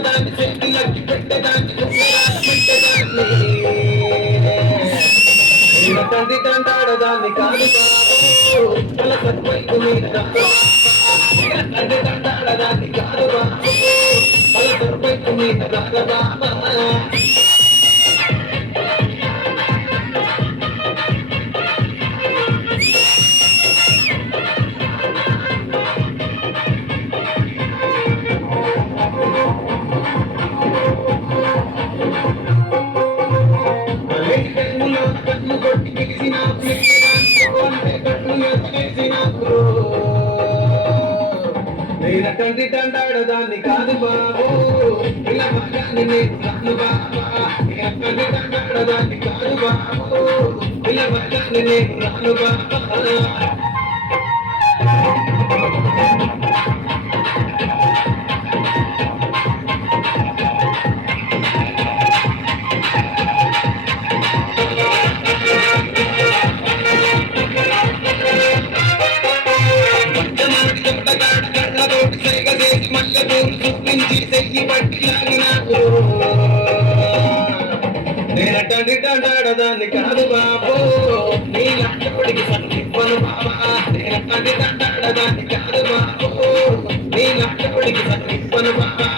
దాన్ని చేతులకి పెట్టదాన్ని పెట్టదాన్ని తండ్రి తండాడదాన్ని కాదు బాబు తల సత్వైపు మీద తండ్రి తండాడదాన్ని కాదు బాబు తల సత్వైపు మీద బాబా తండ్రి తండాడదాన్ని కాదు బాబు ఇలా బాగాన్ని నేను రాను బాబా తండ్రి తండాడదాన్ని కాదు బాబు ఇలా బాగాన్ని నేను రాను బాబా నేను తండ్రి తండాడదాన్ని కాదు బాబు నీ లాంటిపడికి సన్నిప్పను బాబా నేను తండ్రి తండాడదాన్ని కాదు బాబు నీ లాంటిపడికి సన్నిప్పను బాబా